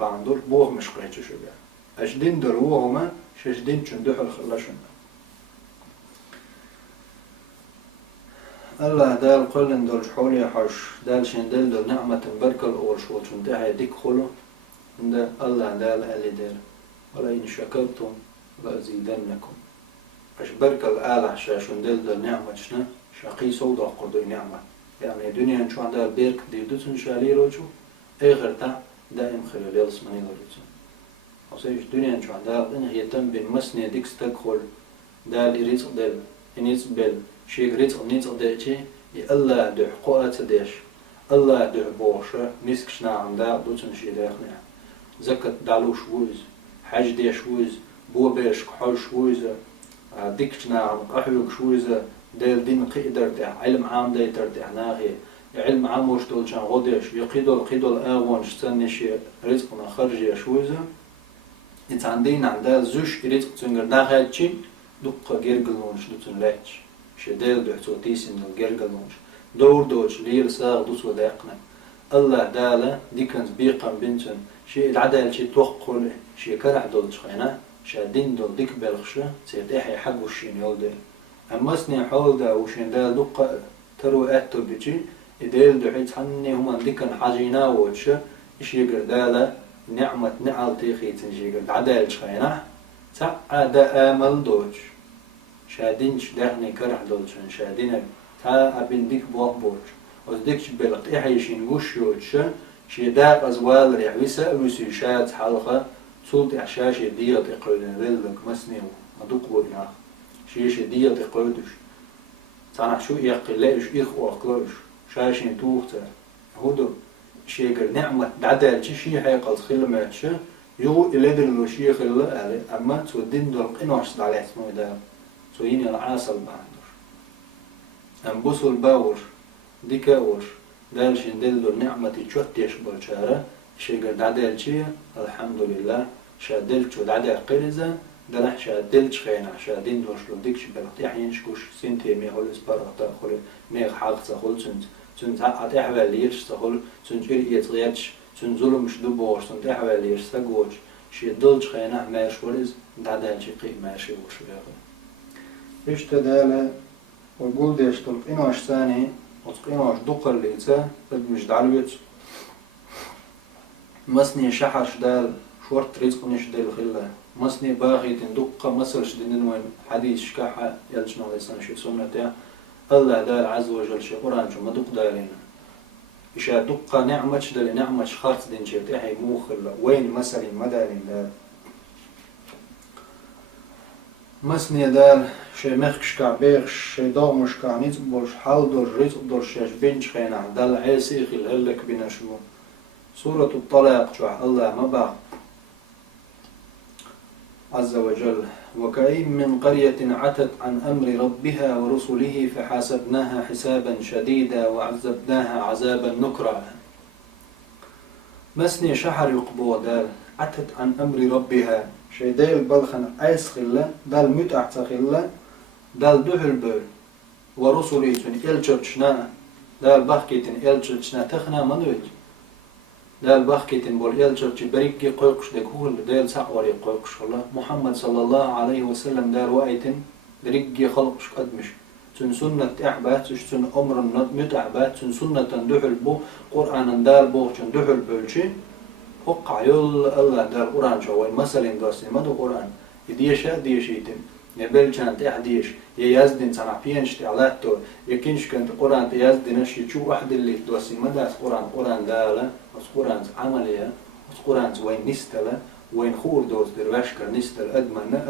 باندور بوه مش قيتش شو بيا أشدين دروهما شدين شندوح الخلاشن الله دال قلن دول حولي حش دال شندل دول نعمة بركة الأول شو شندها يديك خلو عند الله دال اللي دال ولئن شكرتم لأزيدنكم أش بركة الآلة شندل دول نعمة شنا شقي سودا قدر نعمة يعني دنيا شو عندها بيرك ديدوتن شالي روجو آخر تا دائم خلال يلسمني لروجو وسيج دنيا شو عندها إن هي تم بين مسني ديك ستكخل دال إريز دال إنيز بال شيء ريت نيت قديتي الله ده قوات ديش الله ده بوشة مسكش نعم دا دوتن شيء داخلها زكت دالوش ووز حاج ديش ووز بو بيش كحوش ووز ديكش نعم قحوك ووز ديل دين قيدر ده علم عام ده يتردع ناغي علم عام وش دولشان غديش يقيدول آوان شتني شيء رزقنا خرجي شوز إنت عندنا عندها زوش رزق تنقر داخل دقة جيرجلونش دوتن لاتش شديل دحتو تيسن الجرجلونش دور دوش لير ساغ دوس وداقنا الله دالا ديكنز بيقن بنتن شي العدل شي توقل شي كرع دولش خينا شادين دول ديك بلغشة سيتاحي حق وشين يولدي أما سني حول دا وشين دال دقة ترو أتو بيجي إديل دحيت حني هما ديكن حاجينا وشة إشي يقر دالا نعمة نعال تيخي تنجي يقر عدل خينا تا دا آمل دوش شادينش دهني كرح دولشن شادينك تا أبين ديك بوق بوش وزديكش بلقت إحيشين وش يوتش شيداق أزوال ريح ويسي شاد حلقة صوت إحشاش ديات إقودن ذلك مسنيو مدوق بويناخ شيش ديات إقودش تانا شو يقلاش إخو أقلاش شاشين توختا هودو شيقر نعمة دعدال شي حيقل خلماتش يو إلادر لو شيخ الله أما تودين دول قنوش دعلي اسمه دا سويني العاصل باندور أم بوسو الباور ديكاور دالشين دلو النعمة تشوتيش بالشارة شيقر دعدال شي الحمد لله شادل شو دعدال قرزة دلح شادل خينا شادين دوش لو ديكش بلغت يحينش كوش سنتي ميهول اسبارغ تاخل ميغ حاق تاخل سنت عطي حواليش تاخل سنت إرئيت غياتش سنت ظلمش دبوش سنت حواليش تاقوش شي دلش خينا مايش ورز دعدال شي قيم ماشي وش بيغل إيش تدالا وقول ديش تلقيناش ثاني وتلقيناش دقر ليتا بد مش دعلويت مسني شحرش دال شورت رزقنيش دال خلا مسني باغي تندقة مسرش دين وين حديث شكاحة يلجنا لسان شي سنة الله دال عز وجل شي قرآن شو ما دق دالينا إشا دقة نعمتش دال نعمتش خارت دين شي تحي موخلا وين مسرين مدالين دال مسني دال شي مخش كعبيغش شي دومش كعنيت بولش حال دور رزق دور شاش بنش خينا دال عيسي خل هلك بنا شو سورة الطلاق شو الله مبا عز وجل وكأين من قرية عتت عن أمر ربها ورسله فحاسبناها حسابا شديدا وعذبناها عذابا نكرا مسني شحر يقبو دال عتت عن أمر ربها شي دال بلخن عيس خلا دال متعت خلا دال دهل بول ورسله تن إلجرشنا دال بحكيتن إلجرشنا تخنا منوج دال بحكيتن بول إلجرش بريكي قوقش دكول دال سعوري قوقش الله محمد صلى الله عليه وسلم دال وقيتن بريكي خلقش قدمش تن سنة أحبات تن أمر متعبات تن سنة دهل بو قرآن دال بو تن دهل بولشي وقع يول الله دار قرآن شو وين مثلا قاسي ما دو قرآن يديشة ديشيتن نبل كانت أحديش يزدن صنعفينش تعلاتو يكينش كانت قرآن يزدنش يشوف واحد اللي دوسي ما داس قرآن دالا قرآن عملية قرآن وين نستلا وين خور دوس درواشكر نستل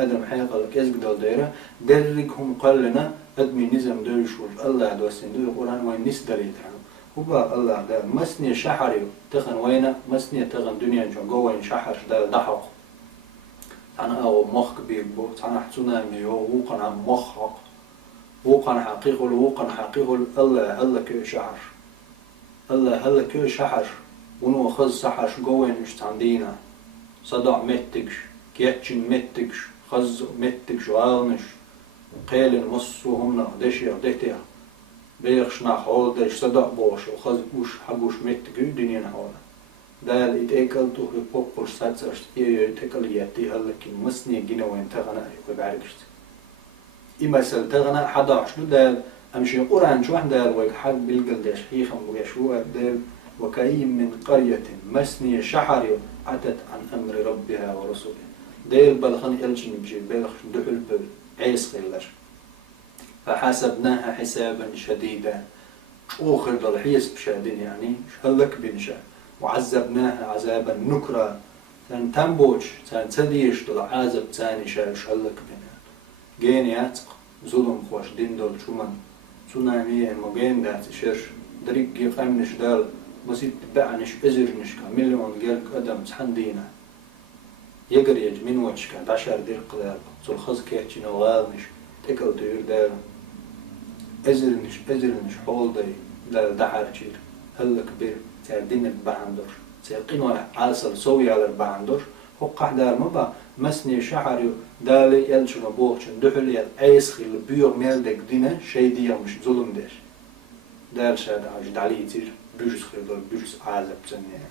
أدم حيقل كيزق دول دايرة درقهم قلنا أدمي نزم دوشوش الله دوسين دو قرآن وين نستل يتعلم هو الله ده مسني شحريو تخن وينه مسني تخن دنيا جون جو وين شحر ده ضحك أنا أو مخ كبير بو أنا حسنا ميو وقن عن مخك وقن حقيقه وقن حقيقه الله كي شحر الله كي شحر ونو خز شحر جو وين مش عندنا صدع متكش كيتشن متكش خز متكش وعالنش قيل مصو هم نقدش يقدتها بيخش نحول دش صدق باش وخذ وش حبوش مت جو دنيا نحوله دال يتأكلتو في بوبوش ساتسرش يتأكل ياتي هلكين مسني جينا وين تغنى يقول بعرقشت إما سل تغنى حدا عشلو دال أمشي قرآن شو دال ويحق بالقل داش حيخم ويشوها دال وكأي من قرية مسني شحر عتت عن أمر ربها ورسوله دال بلخن إلشن بجي بلخ دحل بل عيس خلش فحاسبناها حسابا شديدا أوخر الحيس بشادين يعني هلك بنشا وعذبناها عذابا نكرا سان تنبوش سان تديش دل عذاب تاني شاش هلك بنا جين ياتق ظلم خوش دين دول شومن تسونامي مجين دات شرش دريق يقامنش دال بسيط بعنش ازرنش كمليون جيل قدم تحندينا يقريج من وجهك دعشر دير قلال تلخص كيتش نوالنش تكل دير دال ازرنش حول دي دال دحر جير هلك بير تردين البعندر سيقينوا عاصل سوي على البعندر وقع دار مبا مسني شحر دالي يلشن بوخشن دحل يل ايسخي البيور ميل دك دينا شي ديا مش ظلم داش دال شاد عجد عليه يصير بيرس خير بيرس عازب تسنيها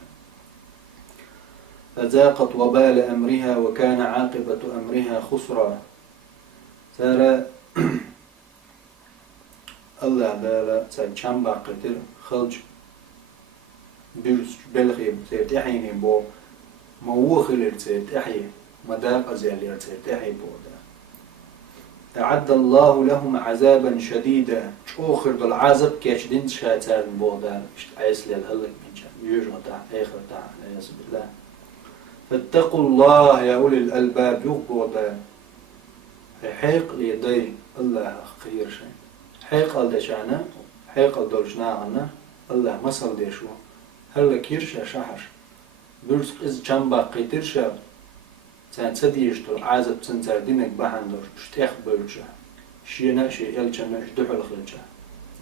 فذاقت وبال أمرها وكان عاقبة أمرها خسرا ترى الله دالا تشام باقتر خلج بيرس بلغيم سيرتحيني بو موخل سيرتحي مداق أزالي سيرتحي بو أعد الله لهم عذابا شديدا أخر بالعذاب كيش دين شاتان بو دار عيس للهلك من شان يجرى تاع آخر تاع عياذ بالله فاتقوا الله يا أولي الألباب يقبو دار حيق ليدي الله خير شيء حيق الدشانا حيق الدولشنا الله مصل ديشو هلا كيرشا شهر برس إز جنبا قيترشا سان سديشتو عازب سنتر دينك بحندر اشتيخ بلشا شينا شي إلشا اشدحو الخلشا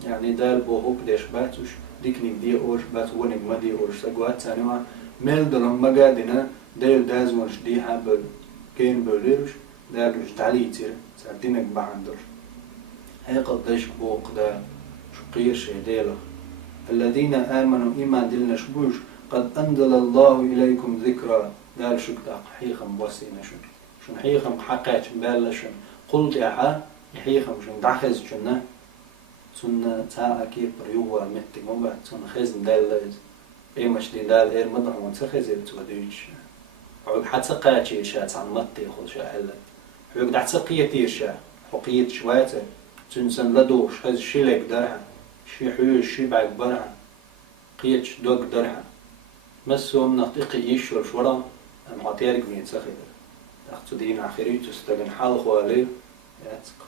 يعني دال بوهوك ديش باتوش ديكني دي أورش بات ونك ما دي أورش ساقوات سانوا ميل دلهم مقادنا ديل دازونش دي حابل كين بوليرش دالوش تعلي يتير سان دينك بحندر هي قدش بوق دا شقير شي ديلو الذين آمنوا إيمان دلنا شبوش قد أنزل الله إليكم ذكرى دال شك داق حيخم بوسينا شن حيخم حقات بالا شن قلت يا حيخم شن دعخز شنه سنة تاع كيف بريوه متي مبا سنة خزن دال لز إيه مش دي دال إيه مدح وانتخزر توديش عود حتى قاتشي شات عن متي خل شاهلا عود دعت سقيتي شا حقيت شواته تنسن لدوش هز شيلك درها شي حيوش شي بعد برها قيتش دوق درها مسهم نطيقي يشور شورا معطيارك مين سخير أخذ دين آخرين تستغن حال خوالي ياتق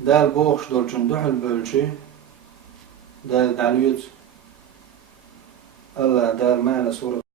دال بوخش دول جندوح البلشي دال داليوت الله دال معنا سورة